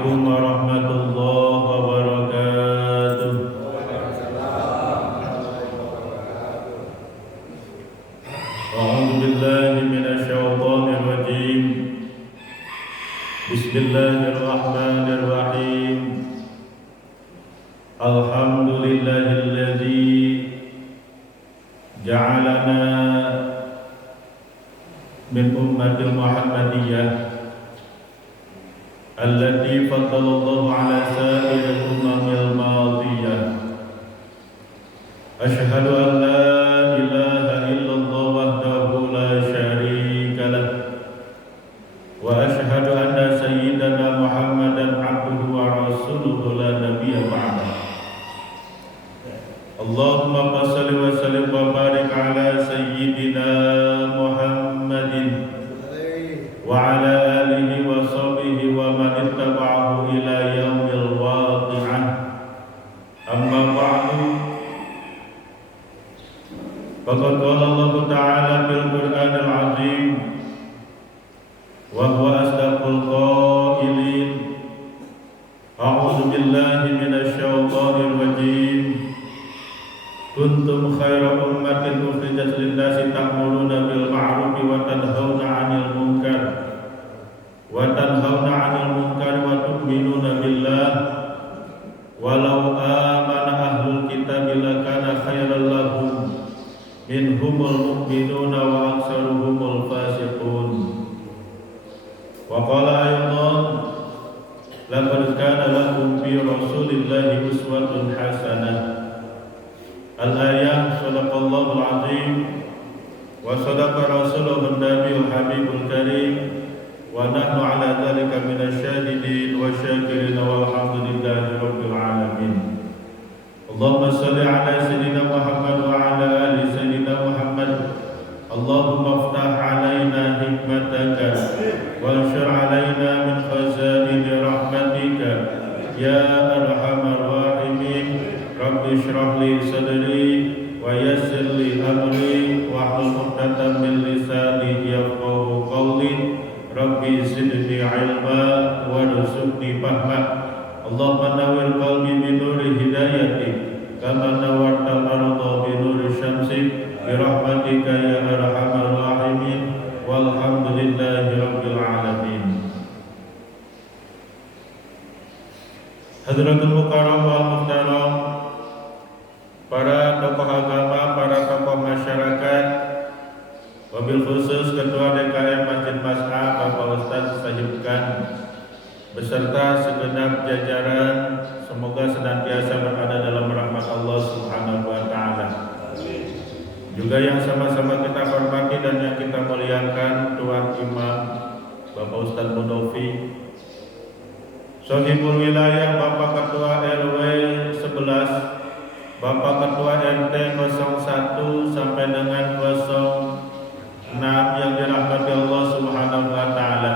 Assalamualaikum warahmatullahi wabarakatuh. A'udzu billahi minasy syaithanir rajim. Bismillahirrahmanirrahim. Alhamdulillahilladzi ja'alana min ummatil Muhammadiyah allati faddalallahu ala sa'iril umamil madiyah. Asyhadu an la ilaha illallah wahdahu la syarika lah wa asyhadu anna sayyidana Muhammadan abduhu wa rasuluhu la nabiyya ba'dah. Allahumma shalli wa sallim wa barik ala sayyidina Muhammadin wa ala alihi wa sahbihi wa man ittaba'ahu ila yaumil waqi'ah. Amma ba'du. Faqad qala Allah Ta'ala fil Qur'anil 'azim wa huwa asdaqul qailin. A'udzu billahi minasy syaithanir rajim. Kuntum khayra ummatin ukhrijat lin-nasi ta'muruna bil ma'rufi wa tanhauna 'anil munkar wa tu'minuna billah walau amana ahlul kitabi lakana khairan lahum minhumul mu'minuna wa aktsaruhumul fasiqun. Wa qala aydan laqad kana lakum fi rasulillahi uswatun hasanah. Al-ayah. Sadaqallahul azim wa sadaqa rasuluhun nabiyul habibul karim wa nahnu ala dhalika minasyahidin wa syakirin walhamdulillahi rabbil alamin. Allahumma salli ala sayyidina Muhammad wa ala ali sayyidina Muhammad. Allahumma iftah alaina hikmataka wa anshur alaina min khazaini rahmatika ya arhamar rahimin. Rabbi shrah li sadri wa yassir li amri wahlul 'uqdatam min lisani yafqahu qawli. Rabbi zidni ilma warzuqni fahma. Allahumma nawwir qalbi bi nuri hidayatik kama nawwartal arda bi nuri syamsik bi rahmatika ya arhamar rahimin. Walhamdulillahi rabbil alamin. Hadratul mukarram wal muhtaram, para tokoh agama, para tokoh masyarakat, wabil khusus Ketua DKM Masjid Mas'ah Bapak Ustaz Sajibkan beserta segenap jajaran, semoga senantiasa berada dalam rahmat Allah Subhanahu wa Ta'ala. Juga yang sama-sama kita hormati dan yang kita muliakan Tuan Imam Bapak Ustaz Mudofi, Sohibul Wilayah Bapak Ketua RW 11, Bapak Ketua RT 01 sampai dengan 06 yang dirahmati Allah Subhanahu wa Ta'ala,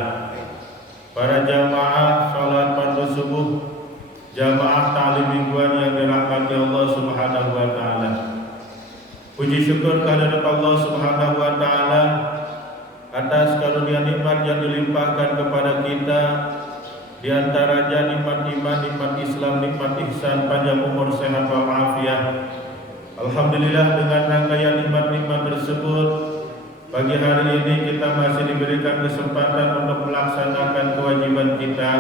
para jamaah salat fardu subuh, jamaah ta'lim mingguan yang dirahmati Allah Subhanahu wa Ta'ala. Puji syukur kehadirat Allah Subhanahu wa Ta'ala atas karunia nikmat yang dilimpahkan kepada kita, di antaranya nikmat iman, nikmat Islam, nikmat ihsan, panjang umur, sehat walafiat. Alhamdulillah, dengan rangkaian nikmat-nikmat tersebut, pagi hari ini kita masih diberikan kesempatan untuk melaksanakan kewajiban kita,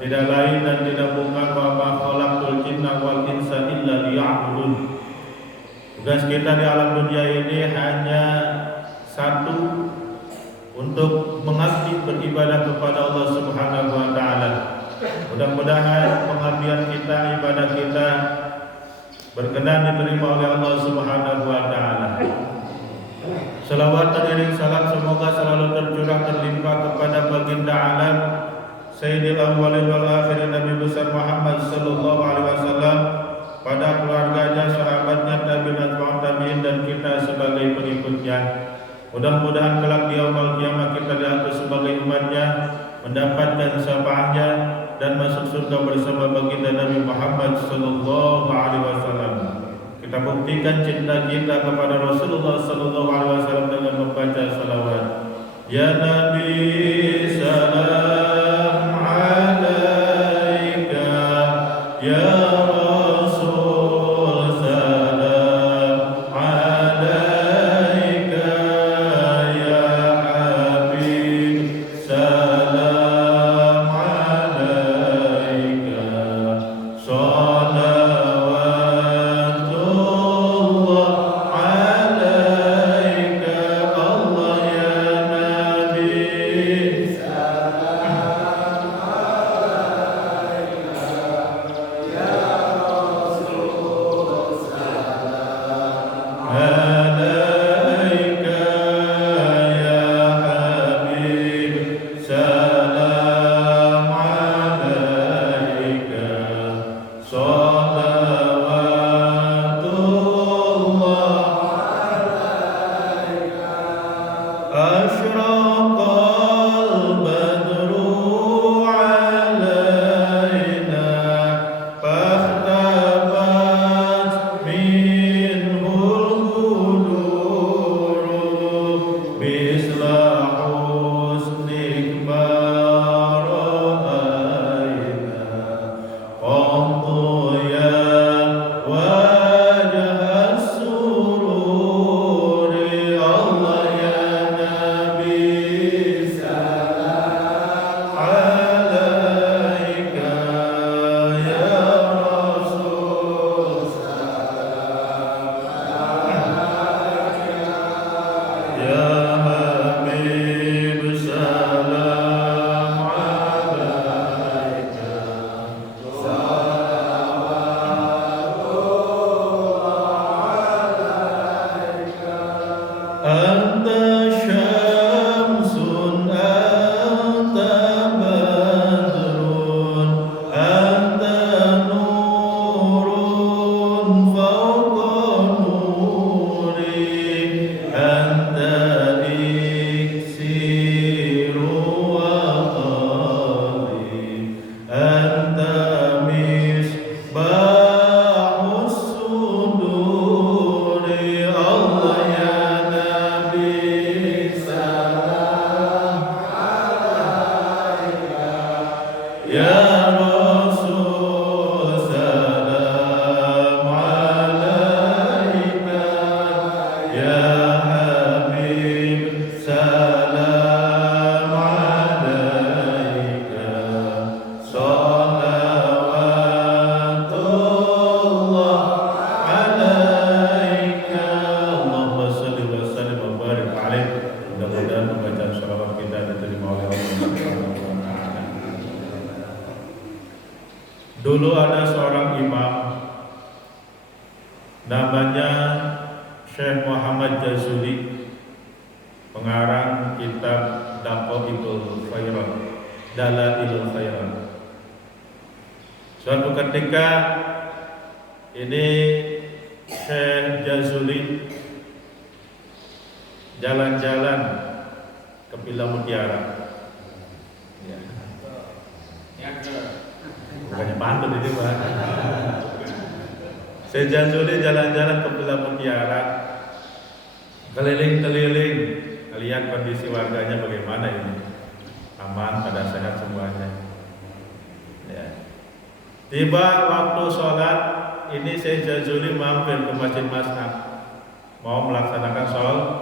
tidak lain dan tidak bukan wa ma khalaqtul jinna wal insa illa liya'budun. Tugas kita di alam dunia ini hanya satu, untuk mengabdi beribadah kepada Allah Subhanahu wa Ta'ala. Mudah-mudahan pengabdian kita, ibadah kita berkenan diterima oleh Allah Subhanahu wa Ta'ala. Selawat teriring salam semoga selalu tercurah terlimpah kepada baginda alam Sayyidil awwalin wal akhirin Nabi besar Muhammad sallallahu alaihi wasallam, pada keluarganya, sahabatnya, tabi'in dan kita sebagai pengikutnya. Mudah-mudahan kelak di yaumul kiamah kita diangkat sebagai umatnya, mendapatkan syafaatnya dan masuk surga bersama baginda Nabi Muhammad sallallahu alaihi wasallam. Kita buktikan cinta kita kepada Rasulullah sallallahu alaihi wasallam dengan membaca salawat. Ya Nabi salam alaika Ya Rasul salam alaika, Ya Habib salam alaika, salawatullah alaika. Allahumma salli wa sallim wa barik alaih. Mudah-mudahan pembacaan shalawat kita diterima oleh Allah Subhanahu wa taala. Dulu ada seorang imam namanya Syekh Muhammad Jazuli, pengarang kitab Dalailul Khairat, Dalailul Khairat. Suatu ketika ini Syekh Jazuli jalan-jalan ke Villa Mutiara. Ya. Bukannya pantun ini Pak. Syekh Jazuli jalan-jalan ke Villa Mutiara, keliling-keliling, lihat kondisi warganya bagaimana ini, aman, pada sehat semuanya. Ya. Tiba waktu sholat, ini Syekh Jazuli mampir ke Masjid Mas'ad, mau melaksanakan sholat.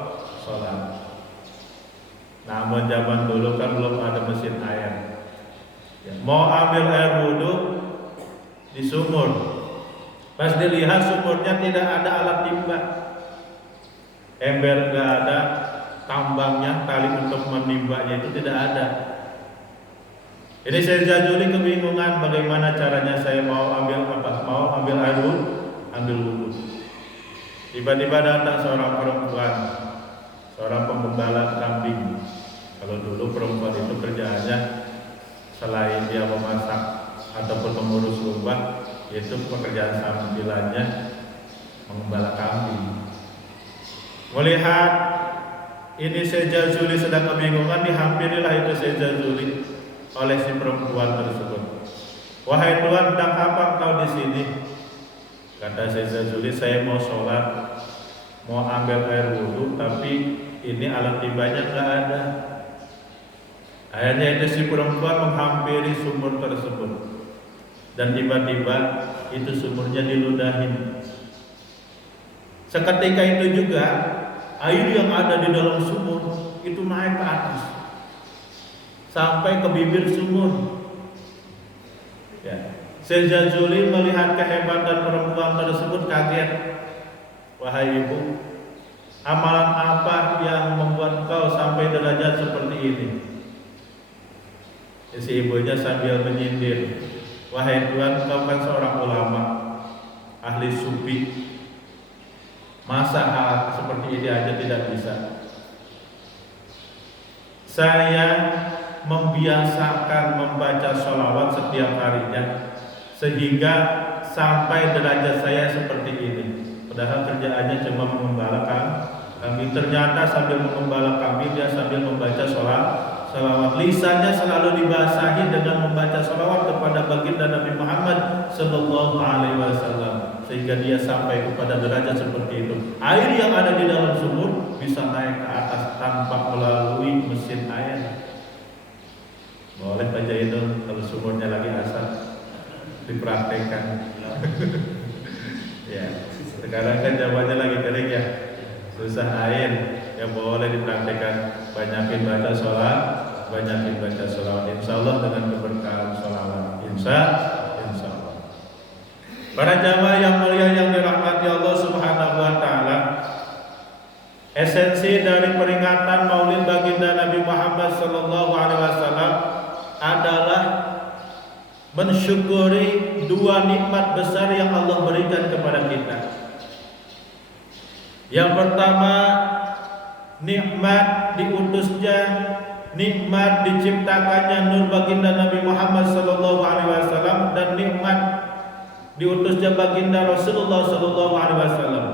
Namun zaman dulu kan belum ada mesin air. Ya, mau ambil air wudhu di sumur. Pas dilihat sumurnya tidak ada alat timba, ember nggak ada, tambangnya, tali untuk menimbanya itu tidak ada. Ini Syekh Jazuli kebingungan bagaimana caranya saya mau ambil air wudhu. Tiba-tiba datang seorang perempuan, seorang pengembala kambing. Kalau dulu perempuan itu kerjaannya selain dia memasak ataupun mengurus rumah, yaitu pekerjaan sambilannya mengembala kambing. Melihat ini Syekh Jazuli sedang kebingungan, dihampirilah itu Syekh Jazuli oleh si perempuan tersebut. Wahai Tuan, sedang apa engkau di sini? Kata Syekh Jazuli, saya mau sholat, mau ambil air wudhu, tapi ini alat timbanya nggak ada. Akhirnya itu si perempuan menghampiri sumur tersebut, dan tiba-tiba itu sumurnya diludahin. Seketika itu juga air yang ada di dalam sumur itu naik ke atas sampai ke bibir sumur. Ya. Syekh Jazuli melihat kehebatan perempuan tersebut kaget. Wahai ibu, amalan apa yang membuat kau sampai derajat seperti ini? Si ibunya sambil menyindir, wahai Tuan, kau kan seorang ulama, ahli sufi, masa hal seperti ini aja tidak bisa? Saya membiasakan membaca sholawat setiap harinya, sehingga sampai derajat saya seperti ini. Padahal kerjaannya cuma mengembala kambing. Ternyata sambil mengembala kambing dia sambil membaca sholawat. Lisannya selalu dibasahi dengan membaca sholawat kepada baginda Nabi Muhammad Sallallahu Alaihi Wasallam, sehingga dia sampai kepada derajat seperti itu. Air yang ada di dalam sumur bisa naik ke atas tanpa melalui mesin air. Boleh baca itu kalau sumurnya lagi asal dipraktekkan. Ya, sekarang kan zamannya lagi kering ya, susah air, yang boleh dipraktekkan. Banyakin baca sholat, banyakin baca sholawat. Insya Allah dengan keberkahan sholawat, insya Allah. Para jamaah yang mulia yang dirahmati Allah Subhanahu wa taala, esensi dari peringatan Maulid baginda Nabi Muhammad sallallahu alaihi wasallam adalah mensyukuri dua nikmat besar yang Allah berikan kepada kita. Yang pertama, nikmat diutusnya, nikmat diciptakannya nur baginda Nabi Muhammad sallallahu alaihi wasallam, dan nikmat diutusnya baginda Rasulullah sallallahu alaihi wasallam.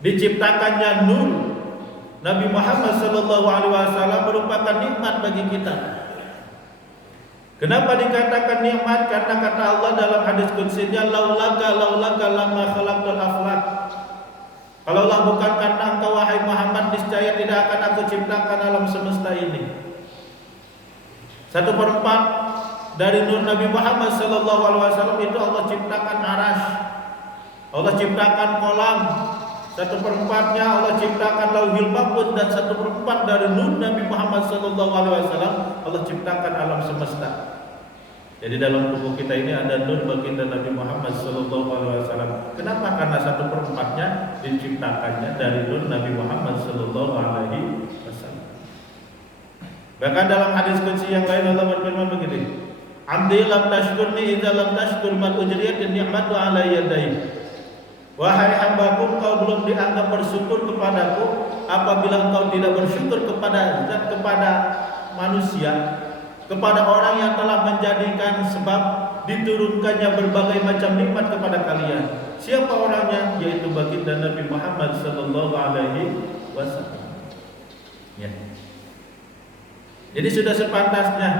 Diciptakannya nur Nabi Muhammad sallallahu alaihi wasallam merupakan nikmat bagi kita. Kenapa dikatakan nikmat? Karena kata Allah dalam hadis qudsinya, laulaka lama khalaqtul aflaq. Kalaulah bukan karena engkau wahai Muhammad, niscaya tidak akan aku ciptakan alam semesta ini. 1/4 dari nur Nabi Muhammad sallallahu alaihi wasallam itu Allah ciptakan arasy. Allah ciptakan kolam. 1/4-nya Allah ciptakan lauhil mahfuz, dan 1/4 dari nur Nabi Muhammad sallallahu alaihi wasallam Allah ciptakan alam semesta. Jadi dalam tubuh kita ini ada nur baginda Nabi Muhammad sallallahu alaihi wasallam. Kenapa? Karena 1/4-nya diciptakannya dari nur Nabi Muhammad sallallahu alaihi wasallam. Bahkan dalam hadis qudsi yang lain Allah berfirman begini, "Abdi lam tashkurni idza lam tashkur man ujriyat ni'matu ala yadayhi." Wahai hambaku, kau belum dianggap bersyukur kepadaku apabila engkau tidak bersyukur kepada manusia, kepada orang yang telah menjadikan sebab diturunkannya berbagai macam nikmat kepada kalian. Siapa orangnya? Yaitu baginda Nabi Muhammad sallallahu alaihi wasallam. Ya. Jadi sudah sepantasnya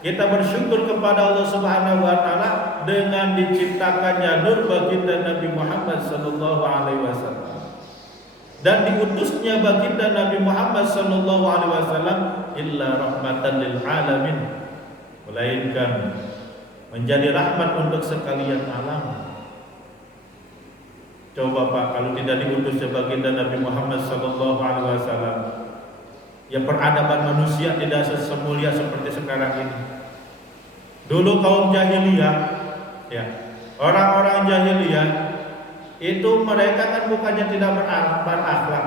kita bersyukur kepada Allah Subhanahu wa taala dengan diciptakannya nur baginda Nabi Muhammad sallallahu alaihi wasallam dan diutusnya baginda Nabi Muhammad sallallahu alaihi wasallam illa rahmatan lil alamin, melainkan menjadi rahmat untuk sekalian alam. Coba Pak, kalau tidak diutusnya baginda Nabi Muhammad sallallahu alaihi wasallam, ya peradaban manusia tidak semulia seperti sekarang ini. Dulu kaum jahiliyah, ya, orang-orang jahiliyah itu mereka kan bukannya tidak berakhlak.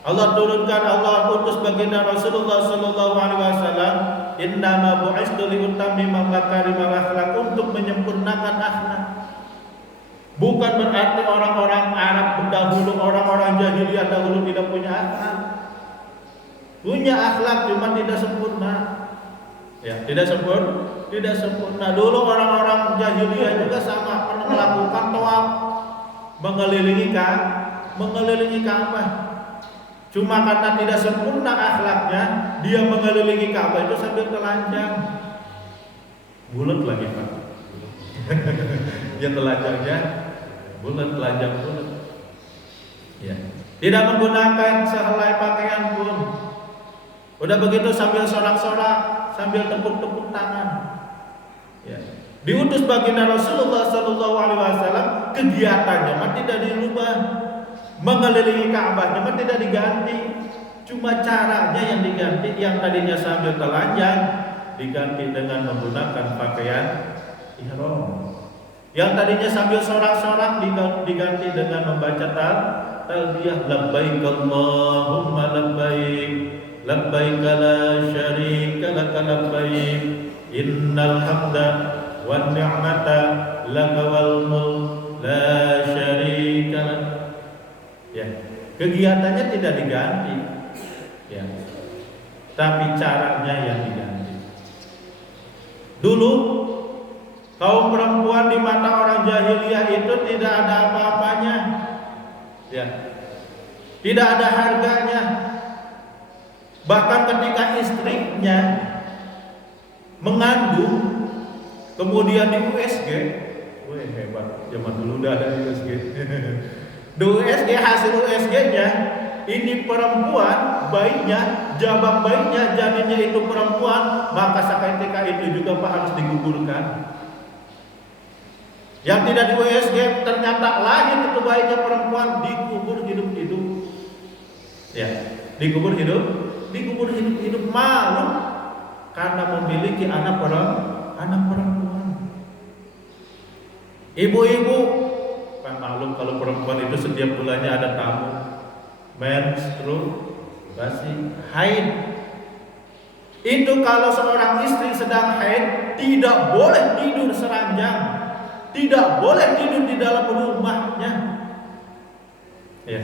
Allah turunkan, Allah utus baginda Rasulullah sallallahu alaihi wasallam, "Innama bu'istu liutammima makarimal akhlak", untuk menyempurnakan akhlak. Bukan berarti orang-orang Arab dahulu, orang-orang jahiliyah dahulu tidak punya akhlak. Punya akhlak, cuma tidak sempurna. Ya, tidak sempurna. Dulu orang-orang jahiliyah juga sama, pernah melakukan tawaf, mengelilingi Ka'bah. Cuma karena tidak sempurna akhlaknya, dia mengelilingi Ka'bah itu sambil telanjang. Bulat lagi Pak. Dia telanjangnya bulat, telanjang bulat. Ya. Tidak menggunakan sehelai pakaian pun. Udah begitu sambil sorak-sorak, sambil tepuk-tepuk tangan. Ya. Diutus baginda Rasulullah sallallahu alaihi wasallam, kegiatannya mah tidak dirubah. Mengelilingi Ka'bahnya mah tidak diganti. Cuma caranya yang diganti, yang tadinya sambil telanjang diganti dengan menggunakan pakaian ihram. Yang tadinya sambil sorak-sorak diganti dengan membaca talbiyah, labbaik Allahumma labbaik, labbaik la syarika laka labbaik, innal hamda wan ni'mata laka wal mulk la syarika lak. Ya, kegiatannya tidak diganti. Ya. Tapi caranya yang diganti. Dulu kaum perempuan di mata orang jahiliyah itu tidak ada apa-apanya. Ya. Tidak ada harganya. Bahkan ketika istrinya mengandung, kemudian di USG, wih hebat, zaman dulu udah ada USG. Di USG, hasil USG-nya, ini perempuan, bayinya, jabang bayinya, janinnya itu perempuan, maka seketika itu juga Pak harus digugurkan. Yang tidak di USG ternyata lahir itu bayinya perempuan, dikubur hidup-hidup. Ya, dikubur hidup malu karena memiliki anak perempuan. Ibu-ibu kan maklum kalau perempuan itu setiap bulannya ada tamu, menstruasi, haid. Itu kalau seorang istri sedang haid tidak boleh tidur seranjang, tidak boleh tidur di dalam rumahnya. Ya.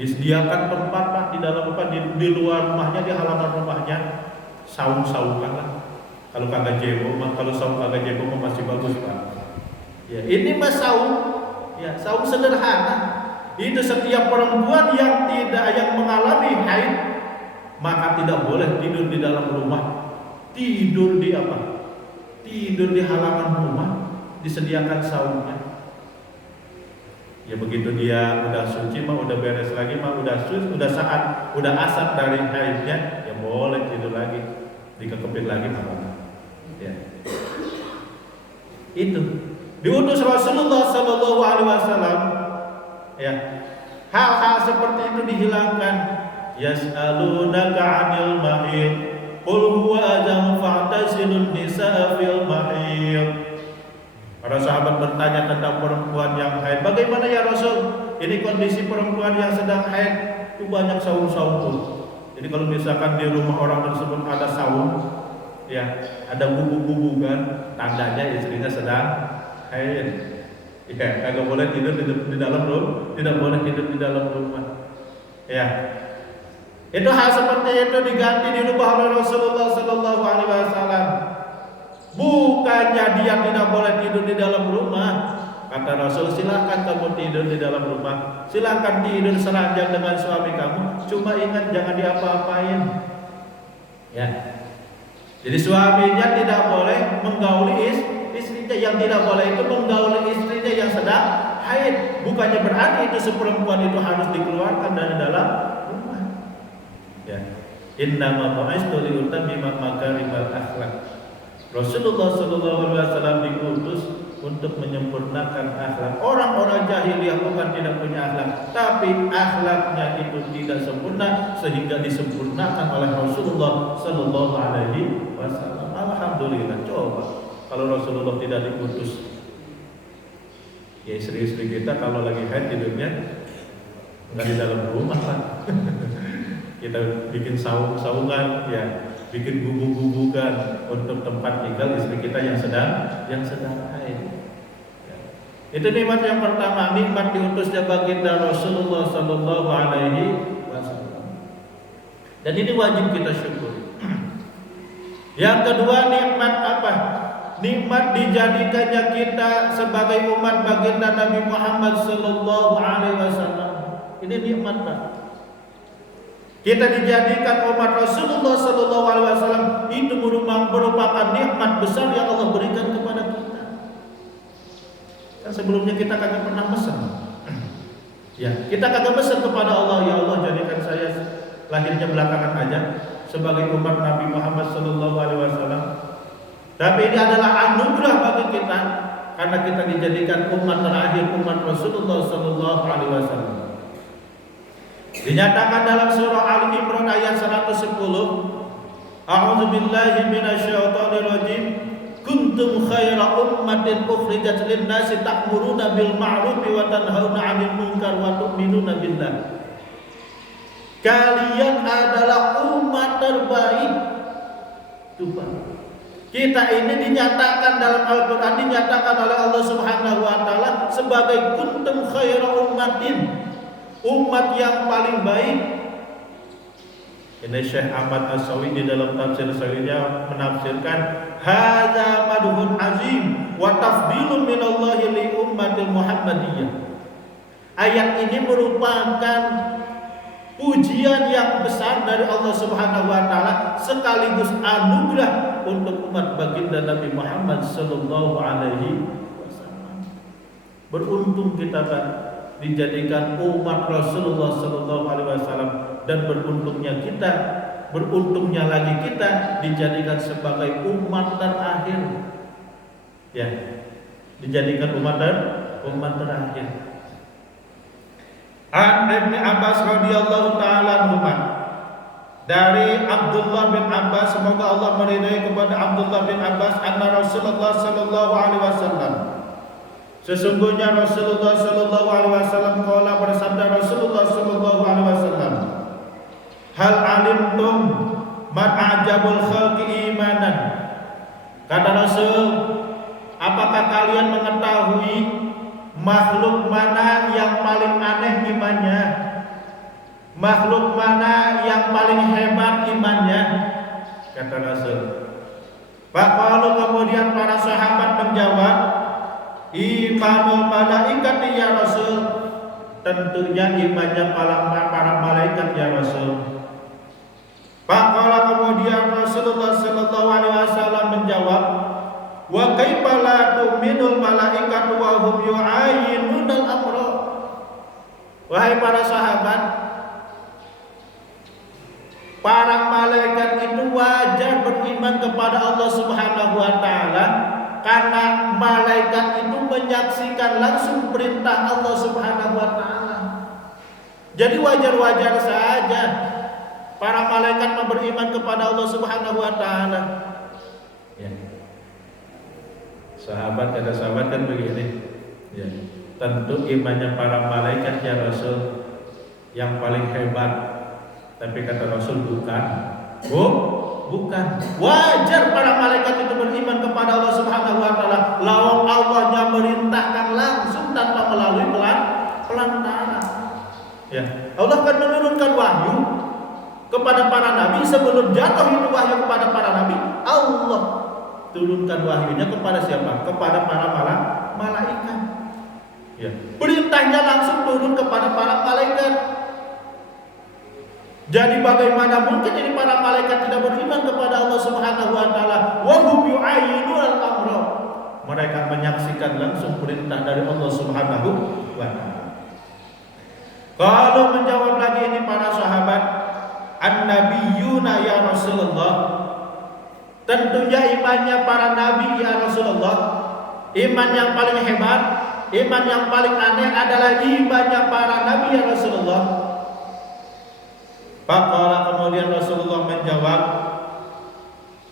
Disediakan tempat Pak di dalam rumah, di luar rumahnya, di halaman rumahnya, saung-saungan lah. Kalau kagak jebo, kalau saung kagak jebo masih bagus Pak. Ya, ini mah saung, ya saung sederhana. Itu setiap perempuan yang mengalami haid maka tidak boleh tidur di dalam rumah. Tidur di apa? Tidur di halaman rumah, disediakan saungnya. Ya begitu dia udah suci mah, udah beres lagi mah, udah asar dari haidnya, ya boleh tidur lagi, dikekepit lagi apa? Ya. Itu diutus Rasulullah Sallallahu Alaihi Wasallam. Ya, hal-hal seperti itu dihilangkan. Yas'alunaka 'anil mahid, qul huwa adzam fa'tazilun nisaa fil mahid. Para sahabat bertanya tentang perempuan yang haid. Bagaimana ya Rasul? Ini kondisi perempuan yang sedang haid, itu banyak saung-saung. Jadi kalau misalkan di rumah orang tersebut ada saung, ya, ada bubu-bubu kan, tandanya istrinya sedang haid. Ya, kagak boleh tidur di dalam rumah, tidak boleh tidur di dalam rumah. Ya, itu hal seperti itu diganti dirubah oleh Rasulullah Sallallahu Alaihi Wasallam. Bukannya dia tidak boleh tidur di dalam rumah. Kata Rasul, silakan kamu tidur di dalam rumah, silakan tidur seranjang dengan suami kamu. Cuma ingat jangan diapa-apain. Ya. Jadi suaminya tidak boleh menggauli istrinya, yang tidak boleh itu menggauli istrinya yang sedang haid. Bukannya berarti itu seperempuan itu harus dikeluarkan dari dalam rumah. Ya. Innama bu'istu liutammima makarimal akhlak. Rasulullah Sallallahu Alaihi Wasallam diutus untuk menyempurnakan akhlak. Orang-orang jahiliyah bukan tidak punya akhlak, tapi akhlaknya itu tidak sempurna sehingga disempurnakan oleh Rasulullah Sallallahu Alaihi Wasallam. Alhamdulillah. Coba kalau Rasulullah tidak diutus, ya istri-istri kita kalau lagi haid tidurnya nggak di dalam rumah kan. Kita bikin saung-saungan, ya, bikin gubuk-gubukan untuk tempat tinggal istri kita yang sedang haid. Ya. Itu nikmat yang pertama, nikmat diutusnya baginda Rasulullah Sallallahu Alaihi Wasallam. Dan ini wajib kita syukuri. Yang kedua, nikmat apa? Nikmat dijadikannya kita sebagai umat baginda Nabi Muhammad Sallallahu Alaihi Wasallam. Ini nikmat, Pak. Kita dijadikan umat Rasulullah Sallallahu Alaihi Wasallam, itu merupakan nikmat besar yang Allah berikan kepada kita. Kan sebelumnya kita kagak pernah pesan. Ya, kita kagak pesan kepada Allah, ya Allah jadikan saya lahirnya belakangan aja sebagai umat Nabi Muhammad Sallallahu Alaihi Wasallam. Tapi ini adalah anugerah bagi kita karena kita dijadikan umat terakhir, umat Rasulullah Sallallahu Alaihi Wasallam. Dinyatakan dalam surah Ali Imran ayat 110, A'udzu billahi minasyaitonir rajim, kuntum khaira ummatin ukhrijat lin-nasi ta'muruna bil ma'rufi wa tanhauna 'anil munkar wa tu'minuna billah. Kalian adalah umat terbaik. Tuhan. Kita ini dinyatakan dalam Al-Qur'an, dinyatakan oleh Allah Subhanahu wa taala sebagai kuntum khaira ummatin, umat yang paling baik. Ini Syekh Ahmad As-Sawi di dalam tafsir Sawinya menafsirkan hadza madhun azim wa tafdilun minallahi li ummatil Muhammadiyah. Ayat ini merupakan pujian yang besar dari Allah Subhanahu wa taala sekaligus anugerah untuk umat baginda Nabi Muhammad sallallahu alaihi wasallam. Beruntung kita kan dijadikan umat Rasulullah Sallallahu Alaihi Wasallam, dan beruntungnya kita, beruntungnya lagi kita dijadikan sebagai umat terakhir, ya, dijadikan umat terakhir. An Ibnu Abbas radhiyallahu taala anhu, dari Abdullah bin Abbas, semoga Allah meridai kepada Abdullah bin Abbas, anna Rasulullah Sallallahu Alaihi Wasallam, sesungguhnya Rasulullah Sallallahu Alaihi Wasallam qala, bersabda Rasulullah Sallallahu Alaihi Wasallam, hal alimtum man a'jabul khalqi imanan. Kata Rasul, apakah kalian mengetahui makhluk mana yang paling aneh imannya, makhluk mana yang paling hebat imannya? Kata Rasul. Faqalu, kemudian para sahabat menjawab, imanul malaikat ya Rasul, tentunya imannya para malaikat ya Rasul. Faqala, kemudian Rasulullah Sallallahu Alaihi Wasallam menjawab, wa kaifa la tu'minul malaikat wa hum yu'ayyinunal amra. Wahai para sahabat, para malaikat itu wajar beriman kepada Allah Subhanahu wa taala karena malaikat itu menyaksikan langsung perintah Allah Subhanahu wa taala. Jadi wajar-wajar saja para malaikat beriman kepada Allah Subhanahu wa taala. Ya. Kata sahabat kan begini. Ya. Tentu imannya para malaikat ya Rasul yang paling hebat. Tapi kata Rasul bukan. Bukan. Wajar para malaikat itu beriman kepada Allah Subhanahu wa taala. Lawang Allahnya merintahkan langsung tanpa melalui pelantara. Ya. Allah akan menurunkan wahyu kepada para nabi sebelum jatuh itu wahyu kepada para nabi. Allah turunkan wahyunya kepada siapa? Kepada para malaikat. Ya. Perintahnya langsung turun kepada para malaikat. Jadi bagaimana mungkin ini para malaikat tidak beriman kepada Allah Subhanahu wa taala? Wa hum yu'ayyinul amra. Mereka menyaksikan langsung perintah dari Allah Subhanahu wa taala. Kalau menjawab lagi ini para sahabat, an-nabiyyuna ya Rasulullah. Tentunya imannya para nabi ya Rasulullah. Iman yang paling hebat, iman yang paling aneh adalah imannya para nabi ya Rasulullah. Faqala kemudian Rasulullah menjawab,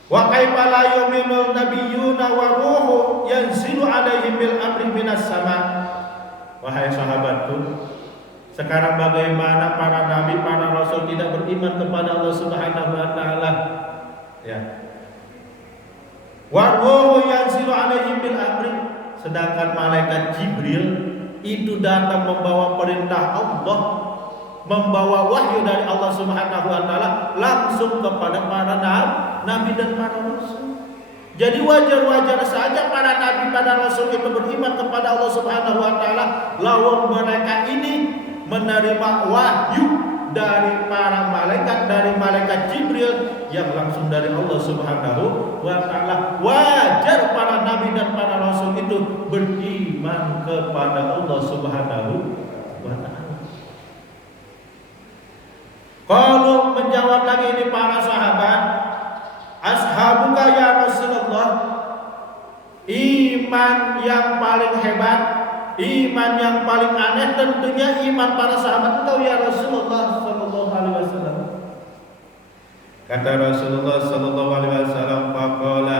wa kaifa la yu'minul nabiyyuna wa ruhu yanzilu alaihim bil amri minas sama. Wahai sahabatku, sekarang bagaimana para nabi, para rasul tidak beriman kepada Allah Subhanahu wa taala? Ya. Wa ruhu yanzilu alaihim bil amri, sedangkan malaikat Jibril itu datang membawa perintah Allah, membawa wahyu dari Allah Subhanahu wa taala langsung kepada para nabi dan para rasul. Jadi wajar-wajar saja para nabi, para rasul itu beriman kepada Allah Subhanahu wa taala lawang mereka ini menerima wahyu dari para malaikat, dari malaikat Jibril yang langsung dari Allah Subhanahu wa taala. Wajar para nabi dan para rasul itu beriman kepada Allah Subhanahu wa taala. Kalau menjawab lagi ini para sahabat, ashabuka ya Rasulullah, iman yang paling hebat, iman yang paling aneh tentunya iman para sahabat engkau ya Rasulullah sallallahu alaihi wasallam. Kata Rasulullah sallallahu alaihi wasallam, faqala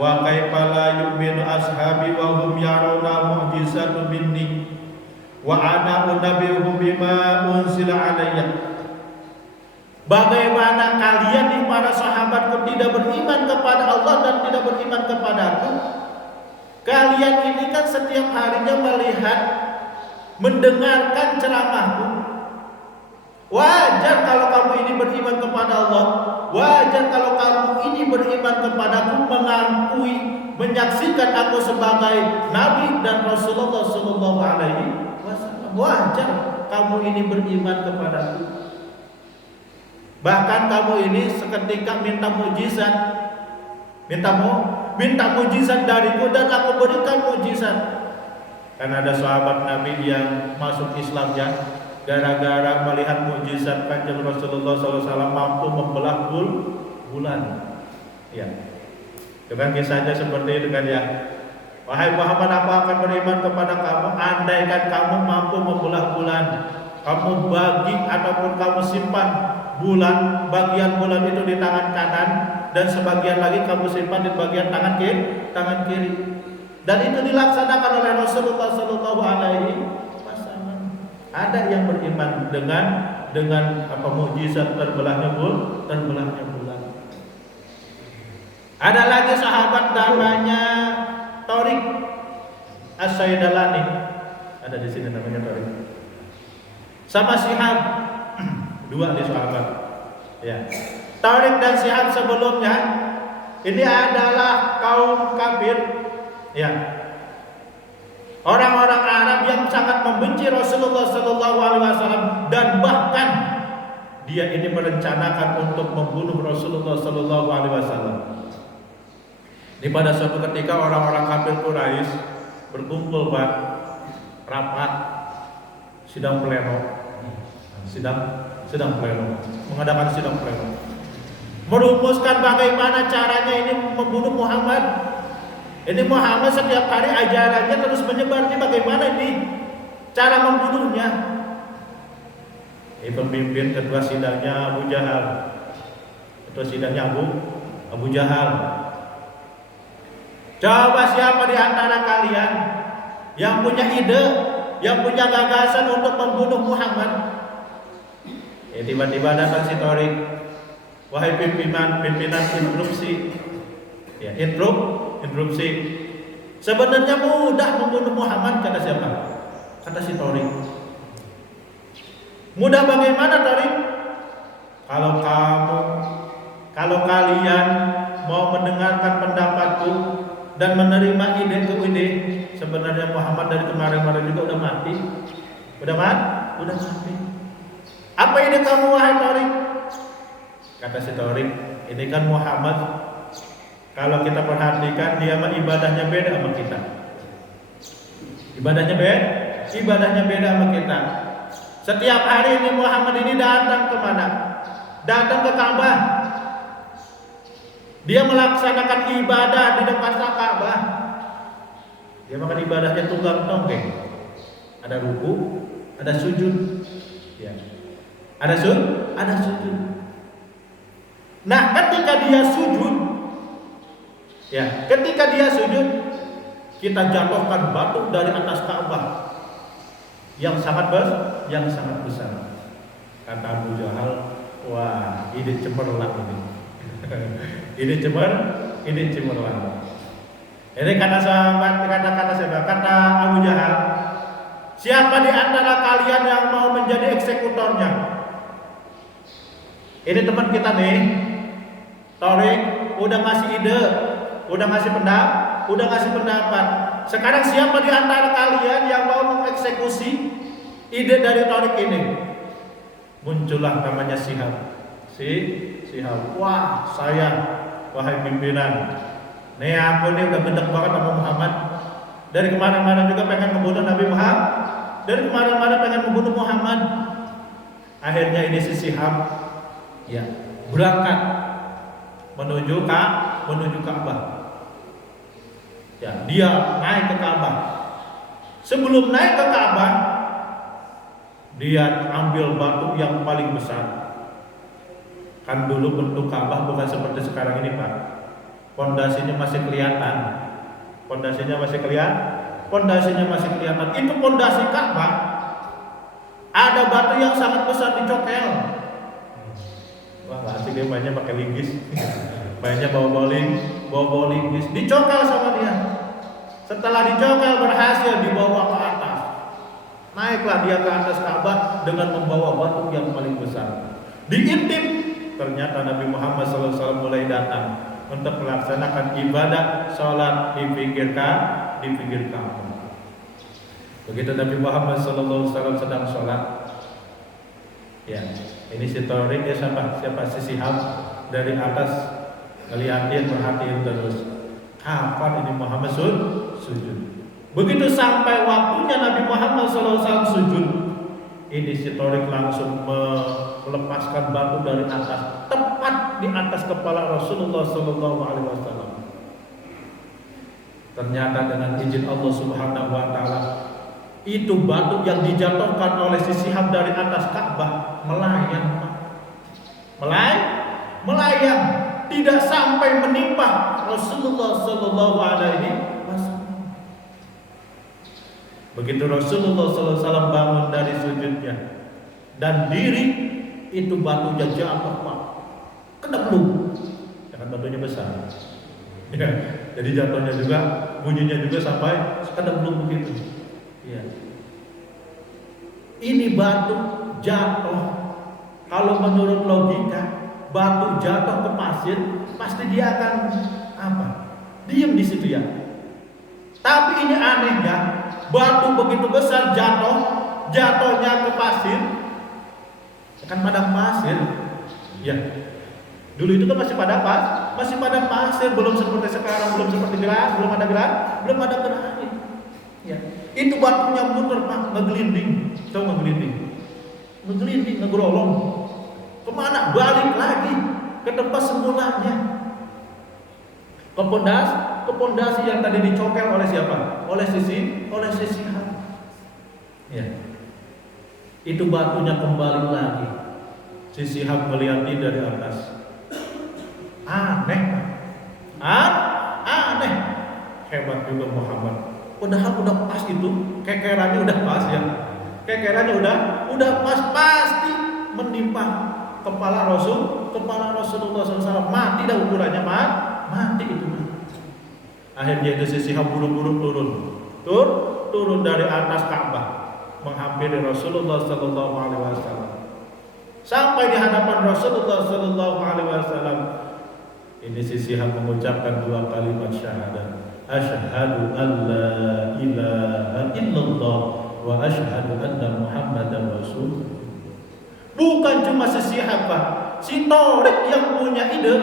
wa kaifa la yu'minu ashabi wa hum yarawna mu'jizatu minni wa ana unabbi'uhum bima unzila alayya. Bagaimana kalian nih para sahabatku tidak beriman kepada Allah dan tidak beriman kepadaku? Kalian ini kan setiap harinya melihat, mendengarkan ceramahku. Wajar kalau kamu ini beriman kepada Allah. Wajar kalau kamu ini beriman kepadaku, mengakui, menyaksikan aku sebagai Nabi dan Rasulullah Sallallahu Alaihi Wasallam. Wajar kamu ini beriman kepadaku. Bahkan kamu ini seketika minta mujizat, minta mujizat dariku dan aku berikan mujizat. Karena ada sahabat Nabi yang masuk Islam ya, gara-gara melihat mujizat Kanjeng Rasulullah SAW mampu membelah bulan. Ya, itu kan kisahnya seperti itu kan ya. Wahai Muhammad, aku akan beriman kepada kamu andaikan kamu mampu membelah bulan. Kamu bagi ataupun kamu simpan bulan, bagian bulan itu di tangan kanan dan sebagian lagi kamu simpan di bagian tangan kiri. Dan itu dilaksanakan oleh Rasulullah Sallallahu Alaihi Wasallam. Ada yang beriman dengan apa mukjizat terbelahnya bulan. Ada lagi sahabat namanya Tariq As-Saidalani. Ada di sini namanya Tariq. Sama Syihab. Dua di sahabat. Ya. Tariq dan Syihab sebelumnya ini adalah kaum kafir. Ya. Orang-orang Arab yang sangat membenci Rasulullah Sallallahu Alaihi Wasallam dan bahkan dia ini merencanakan untuk membunuh Rasulullah Sallallahu Alaihi Wasallam. Di pada suatu ketika orang-orang kafir Quraisy berkumpul rapat sidang pleno. sedang pleno, mengadakan sidang pleno, merumuskan bagaimana caranya ini membunuh Muhammad. Ini Muhammad setiap hari ajarannya terus menyebar, ini bagaimana ini cara membunuhnya. Ini pemimpin ketua sidangnya Abu Jahal, ketua sidangnya Abu Jahal. Coba siapa di antara kalian yang punya ide, yang punya gagasan untuk membunuh Muhammad? Tiba-tiba datang si Torik, wahai pimpinan instruksi, ya instruksi. Sebenarnya mudah membunuh Muhammad, kata siapa? Kata si Torik. Mudah bagaimana Torik? Kalau kalian mau mendengarkan pendapatku dan menerima ide ke ide, sebenarnya Muhammad dari kemarin-kemarin juga udah mati. Udah mati. Apa ide kamu wahai Torik? Kata si Torik, ini kan Muhammad, kalau kita perhatikan dia mah ibadahnya beda sama kita. Ibadahnya beda sama kita. Setiap hari ini Muhammad ini datang ke mana? Datang ke Ka'bah. Dia melaksanakan ibadah di depan Ka'bah. Dia makan ibadahnya tunggang tongkeng. Ada ruku, ada sujud. Ya. Ada sujud. Nah, ketika dia sujud, kita jatuhkan batu dari atas Ka'bah yang sangat besar. Kata Abu Jahal, wah, ini cemerlang ini. Ini cemerlang. Ini kata Abu Jahal, siapa di antara kalian yang mau menjadi eksekutornya? Ini teman kita nih, Torik, udah ngasih ide, udah ngasih pendapat. Sekarang siapa di antara kalian yang mau mengeksekusi ide dari Torik ini? Muncullah namanya Sihab. Sihab. Wah, saya, wahai pimpinan. Nih aku nih udah gendek banget sama Muhammad. Dari kemana-mana juga pengen membunuh Nabi Muhammad. Dari kemana-mana pengen membunuh Muhammad. Akhirnya ini si Sihab, ya, berangkat menuju Ka'bah. Ya, dia naik ke Ka'bah. Sebelum naik ke Ka'bah, dia ambil batu yang paling besar. Kan dulu bentuk Ka'bah bukan seperti sekarang ini, Pak. Pondasinya masih kelihatan. Itu pondasi Ka'bah. Ada batu yang sangat besar dicokel. Wah, nggak asik dia mainnya pakai linggis. Mainnya bawa linggis. Dicokel sama dia. Setelah dicokel berhasil dibawa ke atas. Naiklah dia ke atas Ka'bah dengan membawa batu yang paling besar. Diintip, ternyata Nabi Muhammad SAW mulai datang untuk melaksanakan ibadah sholat di pinggir Ka'bah. Begitu Nabi Muhammad SAW sedang sholat, ya, ini si Torik, dia siapa si Sihab dari atas perhatiin terus. Kapan ini Muhammad sujud? Begitu sampai waktunya Nabi Muhammad SAW sujud, ini si Torik langsung melepaskan batu dari atas, tepat di atas kepala Rasulullah SAW. Ternyata dengan izin Allah Subhanahu Wa Taala, itu batu yang dijatuhkan oleh si Sihab dari atas Ka'bah melayang, tidak sampai menimpa Rasulullah Sallallahu Alaihi Wasallam. Begitu Rasulullah Sallallahu Alaihi Wasallam bangun dari sujudnya dan diri, itu batunya jatuh, Pak, kena belum? Jangan batunya besar. Ya, jadi jatuhnya juga, bunyinya juga sampai kena belum begitu. Ya. Ini batu jatuh. Kalau menurut logika, batu jatuh ke pasir, pasti dia akan apa? Diam di situ ya. Tapi ini anehnya, batu begitu besar jatuhnya ke pasir, kan padang pasir. Ya. Dulu itu kan masih padang pasir, belum seperti sekarang, belum seperti gelar, belum ada granit. Ya. Itu batunya muter, Pak, ngegelinding, ngegerolong. Kemana? Balik lagi ke tempat semulanya. Ke pondasi yang tadi dicokel oleh siapa? Oleh sisihan. Ya. Itu batunya kembali lagi. Sisihan melihatnya dari atas. Aneh. Aneh. Hebat juga Muhammad. Padahal udah pas itu, kekerannya udah pas ya. Kekerannya udah pas, pasti menimpa kepala Rasulullah SAW. Mati dah ukurannya, mati itu. Akhirnya itu Sisihan buru-buru turun dari atas Ka'bah, menghampiri Rasulullah SAW. Sampai di hadapan Rasulullah SAW, ini Sisihan mengucapkan 2 kalimat syahadat. Asyhadu an la ilaha illallah wa asyhadu anna Muhammadar Rasul. Bukan cuma Sisihan, Pak. Si Torik yang punya ide,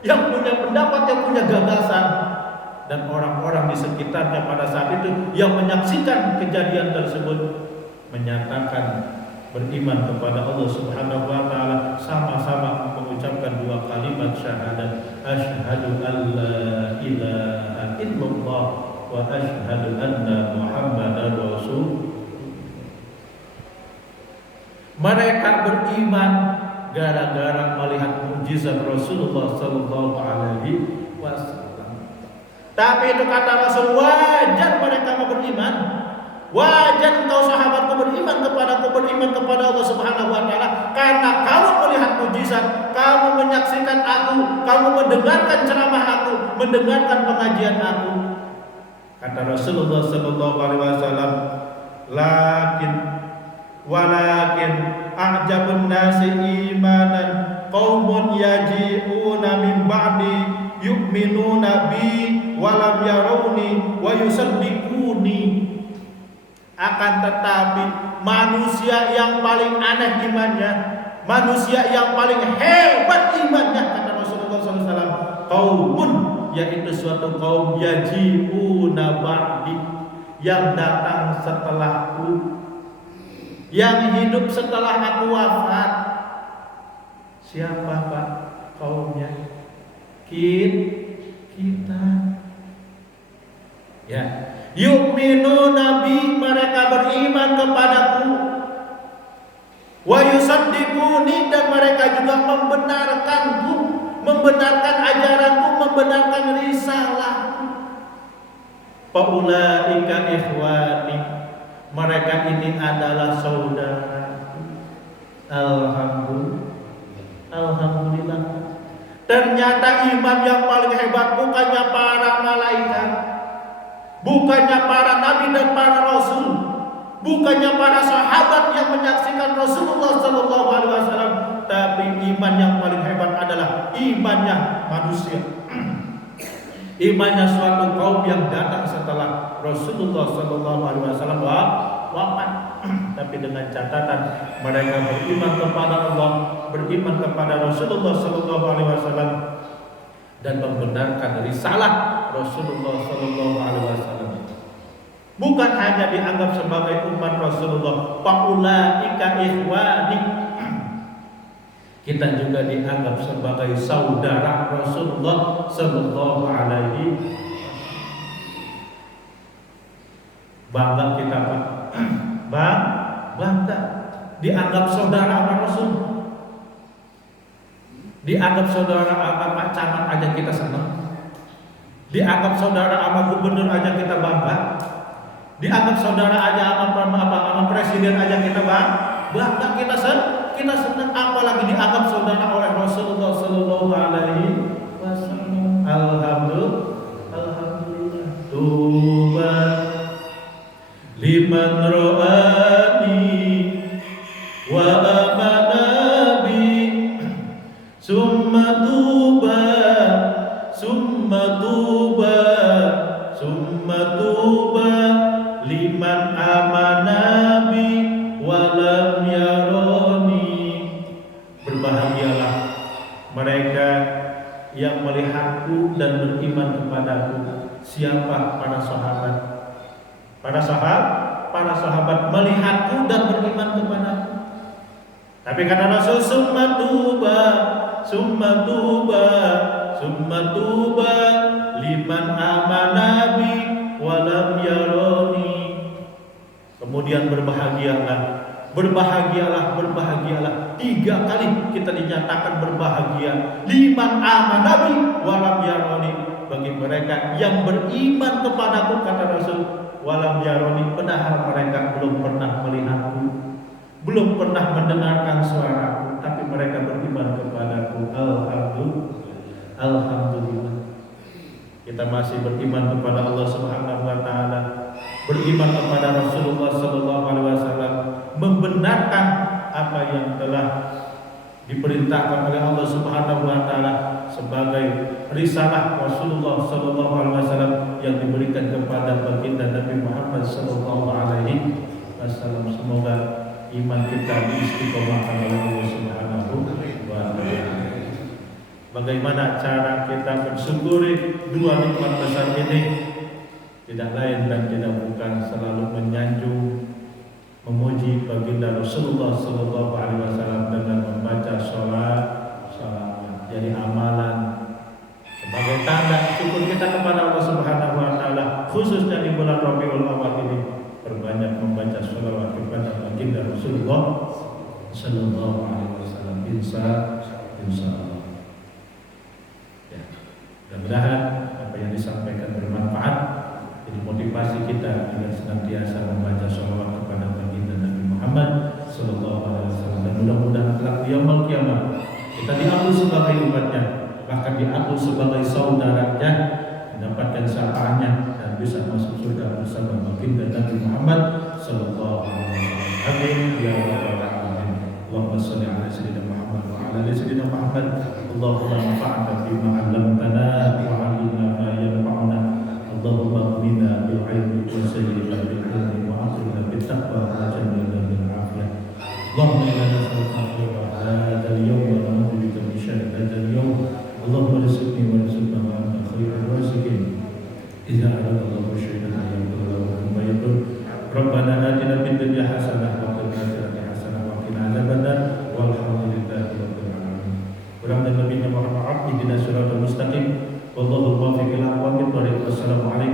yang punya pendapat, yang punya gagasan, dan orang-orang di sekitarnya pada saat itu yang menyaksikan kejadian tersebut menyatakan beriman kepada Allah Subhanahu wa taala, sama-sama mengucapkan 2 kalimat syahadat. Asyhadu an la ilaha illallah wa asyhadu anna Muhammadar Rasul. Mereka beriman gara-gara melihat mukjizat Rasulullah sallallahu alaihi wasallam. Tapi itu kata Rasul, wajar mereka mau beriman. Wajar engkau sahabatku beriman kepada Allah Subhanahu wa taala, karena kamu melihat mukjizat, kamu menyaksikan aku, kamu mendengarkan ceramah aku, mendengarkan pengajian aku. Kata Rasulullah sallallahu alaihi wasallam, walakin a'jabun nasi imanan qaumun yaji'una min ba'di yu'minuna bi walam yarawni wa yusaddiquni. Akan tetapi manusia yang paling aneh imannya, manusia yang paling hebat imannya, kata Rasulullah SAW, qaumun, yaitu suatu kaum yaji'una ba'di, yang datang setelahku, yang hidup setelah aku wafat. Siapa Pak kaumnya? Kita. Ya. Yu'minu nabi, mereka beriman kepadaku. Wa yusaddiquni, dan mereka juga membenarkanku, membenarkan ajaranku, membenarkan risalahku. Faulaika ikhwani, mereka ini adalah saudaraku. Alhamdulillah. Ternyata iman yang paling hebat bukannya para malaikat, bukannya para nabi dan para rasul, bukannya para sahabat yang menyaksikan Rasulullah SAW, tapi iman yang paling hebat adalah imannya manusia. Imannya suatu kaum yang datang setelah Rasulullah SAW wafat, tapi dengan catatan mereka beriman kepada Allah, beriman kepada Rasulullah SAW, dan membenarkan risalah Rasulullah SAW. Bukan hanya dianggap sebagai umat Rasulullah, faulaika ikhwani, kita juga dianggap sebagai saudara Rasulullah sallallahu alaihi wasallam. Bangga kita Pak, bangga dianggap saudara sama Rasul, dianggap saudara sama Pak Camat aja kita senang, dianggap saudara sama gubernur aja kita bangga, dianggap saudara aja sama presiden aja kita bangga, kita senang, apalagi dianggap saudara oleh Rasulullah sallallahu alaihi wasallam. Alhamdulillah. Tuba liman ra'ani wa amana bi, summa tuba liman amana bi walam yaroni. Berbahagialah mereka yang melihatku dan beriman kepadaku. Siapa? Para sahabat. Para sahabat melihatku dan beriman kepadaku. Tapi kata Rasul, summa tuba, summa tuba, summa tuba liman amana bi walam yaroni. Kemudian berbahagialah, berbahagialah, berbahagialah. 3 kali kita dinyatakan berbahagia. Liman amana bi walam yaroni, bagi mereka yang beriman kepadaku, kata Rasul, walam yaroni, padahal mereka belum pernah melihatku, belum pernah mendengarkan suaraku, tapi mereka beriman kepadaku. Alhamdulillah. Kita masih beriman kepada Allah Subhanahu wa taala, beriman kepada Rasulullah sallallahu alaihi wasallam, membenarkan apa yang telah diperintahkan oleh Allah Subhanahu wa taala sebagai risalah Rasulullah sallallahu alaihi wasallam yang diberikan kepada baginda Nabi Muhammad sallallahu alaihi wasallam. Semoga iman kita diistiqomahkan oleh Allah Subhanahu wa taala. Bagaimana cara kita mensyukuri 2 nikmat besar ini? Tidak lain dan tidak bukan selalu menyanjung, memuji baginda Rasulullah sallallahu alaihi wasallam dengan membaca salawat. Jadi amalan sebagai tanda syukur kita kepada Allah Subhanahu wa taala, khususnya di bulan Rabiul Awal ini, berbanyak membaca salawat kepada baginda Rasulullah sallallahu alaihi wasallam. Insyaallah. Ya, mudah-mudahan apa yang disampaikan bermanfaat, jadi motivasi kita agar senantiasa membaca salawat kepada baginda Nabi Muhammad sallallahu alaihi wasallam, dan mudah-mudahan kelak di yaumul kiamah kita diakui sebagai umatnya, bahkan diakui sebagai saudaranya, mendapatkan syafaatnya dan bisa masuk surga bersama baginda Nabi Muhammad sallallahu alaihi wasallam. Amin ya rabbal alamin. Allahumma shalli ala sayyidina Muhammad wa ala ali sayyidina Muhammad. Allahumma anfa'na bima 'allamtana wa 'allimna ma yanfa'una. Allahumma qina bil 'ilmi wa sayyidina bil 'ilmi wa akhirna bit taqwa wa jannina bil 'afiyah. Allahumma inna nas'aluka khairan hadzal yawm wa na'udzu bika min syarri hadzal yawm. Allahumma rizqni wa rizqna wa anta khairur raziqin. Idza aradallahu syai'an yaqulu lahu kun fayakun. Rabbana atina fid dunya hasanah wa fil akhirati hasanah wa qina adzabannar. Walhamdulillahi rabbil alamin. Kurang dan lebihnya mohon maaf. Ihdinas siratal mustaqim. Wallahu muwaffiq ila aqwamit thoriq. Wassalamu alaikum